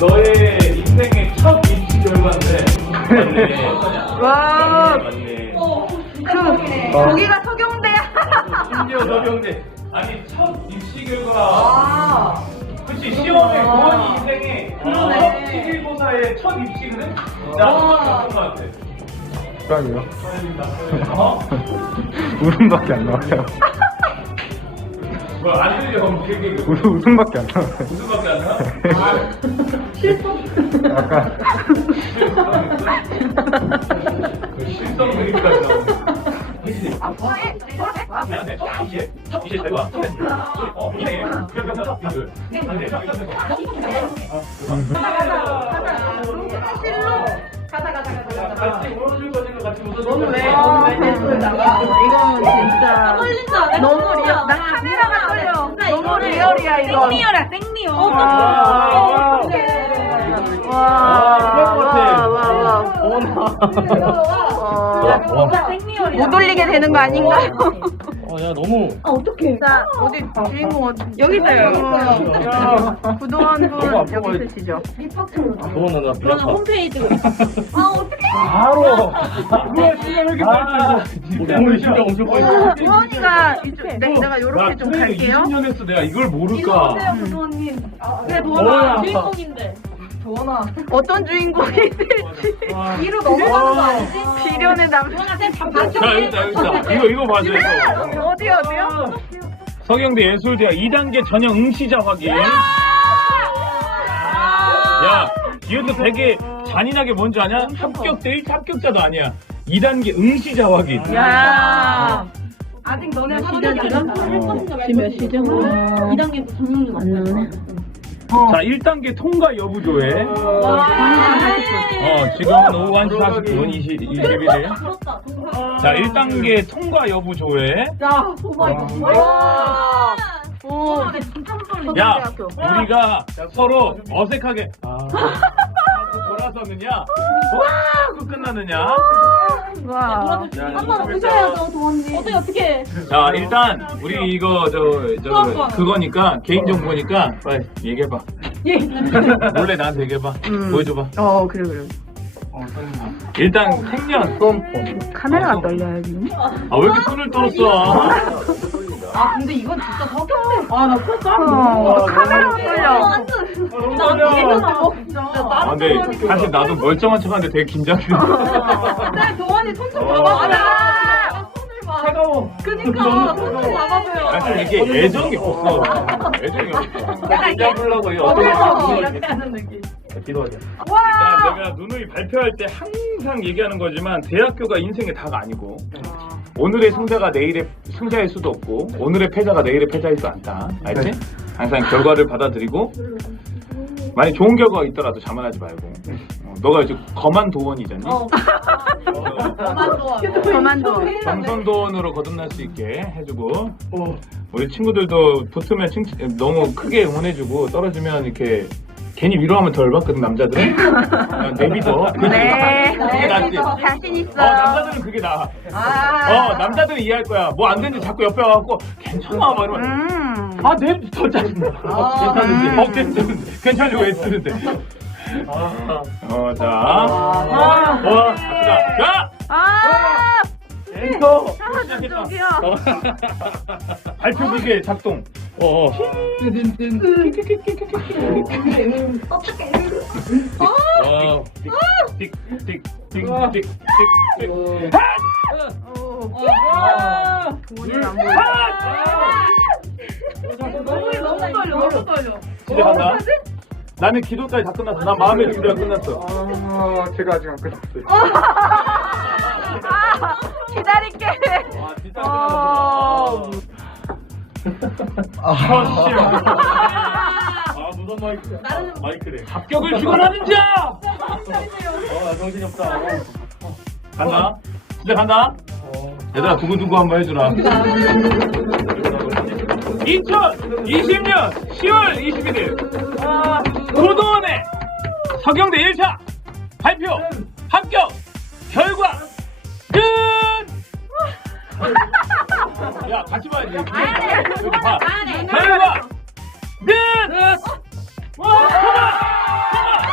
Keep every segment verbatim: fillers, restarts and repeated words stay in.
너의 인생의 첫 입시 결과인데. 맞네. 와. 맞네. 그 거기가 서경대야. 심지어 서경대. 아니 첫 입시 결과. 아. 그치 시험에 고원이 인생의 첫 시기고사의 첫 입시거든? 나 몇번 같아. 깜이요? 어? 웃음밖에 안 나와요. 뭐야 안 들려 그럼 길게 웃음, 웃음밖에 안 나와요. 웃음밖에 안 나? 약간 실성 그림까지 나오네. 이제 이제 잘 봐. 어 이제 가자 가자 가자. 같이 울어줄 거니까 같이 웃어줄 너는 왜? 거니까. 너는 왜 대소를 나가? 이건 진짜 떨린다. 너무 리얼. 나 카메라가 떨려. 너무 리얼이야 이거. 생리얼이야, 생리얼. 와. 진짜 생리얼이야. 못 올리게 되는 거 아닌가요? 어, 야 너무. 아, 어떡해. 자, 어디 주인공 어디? 여기 있어요. 구도원 분 여기 있으시죠? 너무 나 그러면 홈페이지로. 아, 어떡해. 바로. 뭐야 진짜 왜 이렇게 빨리 찍어? 오늘 진짜 엄청 빨리 찍어. 도원이가 이쪽 내- 내가 요렇게 좀 갈게요. 이십 년 했어 내가 이걸 모를까? 보세요, 도원님. 그래, 도원아. 주인공인데. 어떤 주인공이 있을지 뒤로 넘어가는 거 아니지? 비련의 남자. 도원아, 쌤 잠깐. 자 여기 있다 여기 있다. 이거 이거 맞아 이거. 어디 어디요? 서경대 예술대학 이 단계 전형 응시자 확인. 야, 이것도 되게 잔인하게 뭔지 아냐? 합격대 일 합격자도 아니야. 이 단계 응시자 확인. 야. 아직 너네 합격이 안 됐어. 할 것인가 말 몇 시죠? 이 단계 정형이 안 나오네. 자, 일 단계 통과 여부 조회. 와. 어, 지금은 오후 한 시 사십 분, 이십, 이십일 일. 부럽다. 자, 일 단계 통과 여부 조회. 야, 도마 이거 뭐야? 오. 진짜 무서워. 야, 우리가 서로 어색하게 아, 하고 돌아서느냐? 와! 하고 끝나느냐? 와. 한번 오셔야죠, 도원님. 어떻게, 어떻게. 자, 일단 우리 이거 저 저 그거니까 개인 정보니까 빨리 얘기해봐. 예. 몰래 나한테 얘기해봐. 음. 보여줘봐. 어 그래 그래. 일단 생년. 카메라가 떨려요 지금. 아, 왜 이렇게 손을 떨었어? 아, 근데 이건 진짜 서경대. 아, 나 진짜 어, 카메라가 떨려. 완전. 나 어떻게 진짜. 아, 근데 사실 나도 멀쩡한 척하는데 되게 긴장이 돼. 네, 도원이 손 좀 봐봐줘요. 손을 봐. 차가워. 그니까, 손 좀 봐봐줘요. 사실 이게 애정이 없어. 애정이 없어. 긴장 풀려고 이 어떻게 어디서 이렇게 하는 느낌. 기도하자. 일단 내가 누누이 발표할 때 항상 얘기하는 거지만 대학교가 인생의 다가 아니고 오늘의 승자가 내일의 승자일 수도 없고 오늘의 패자가 내일의 패자일 수 않다. 알지? 항상 결과를 받아들이고 만약 좋은 결과가 있더라도 자만하지 말고 어, 너가 이제 거만 도원이잖니? 어. 그만둬. 그만둬. 정선도원으로 거듭날 수 있게 해주고 우리 친구들도 붙으면 칭, 너무 크게 응원해주고 떨어지면 이렇게 괜히 위로하면 덜 받거든 남자들은. 그냥 내비둬. 네. 그게 낫지. 자신 있어. 어 남자들은 그게 나아. 어 남자들은 이해할 거야. 뭐 안 되는지 자꾸 옆에 와갖고 괜찮아 막 이러면 음. 아 내 더 짜증나. 어, 괜찮은데. 어 괜찮은데. 괜찮으려고 애쓰는데. 어자 와 갑시다. 자 아. 앵커 아, 저기요. 발표 기계 작동. 어. 어. 틱틱틱틱틱틱틱. 와. 도원이가 안 보여. 너무, 너무 떨려, 너무 떨려. 시작한다. 나는 기도까지 다 끝났어. 난 마음의 준비가 끝났어. 아, 제가 아직 안 끝났어요. 아, 기다릴게. 와 진짜 어. 끝났어. 아, 씨. 아, 무슨 마이크. 마이크래. 합격을 축원하는 자! 어, 나 정신이 없다. 어. 간다. 진짜 간다. 얘들아, 두구두구 한번 해주라. 이천이십 년 시월 이십일 일 고도원의 서경대 일 차 발표 합격 결과 끝! 야 같이 봐야지. 여기 봐. 결과 끝! 와, 그만! 그만!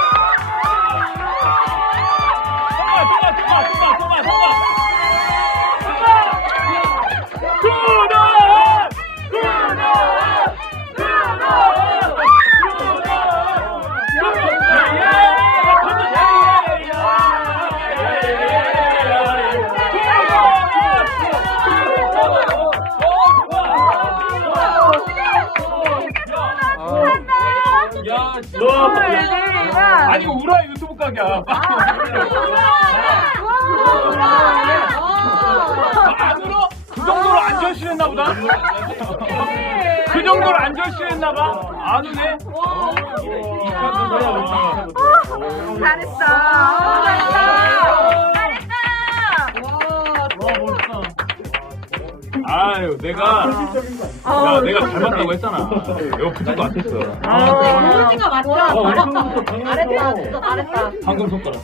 깜짝이야. 안으로 그 정도로 안 절실했나 보다. 그 정도로 안 절실했나 봐. 안 오네. 잘했어. 아유, 내가 야, 내가 닮았다고 했잖아. 이거 붙을 것 같았어. 로지가 맞죠? 잘했다. 잘했다. 진짜 잘했다. 방금 손가락.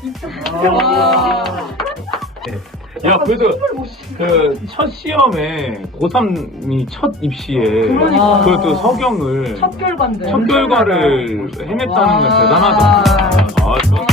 야, 그래도 그 첫 시험에 고삼이 첫 입시에 그러니까. 그것도 서경을 첫 결과인데. 첫 결과를 해냈다는 건 대단하다. 아, 좋아.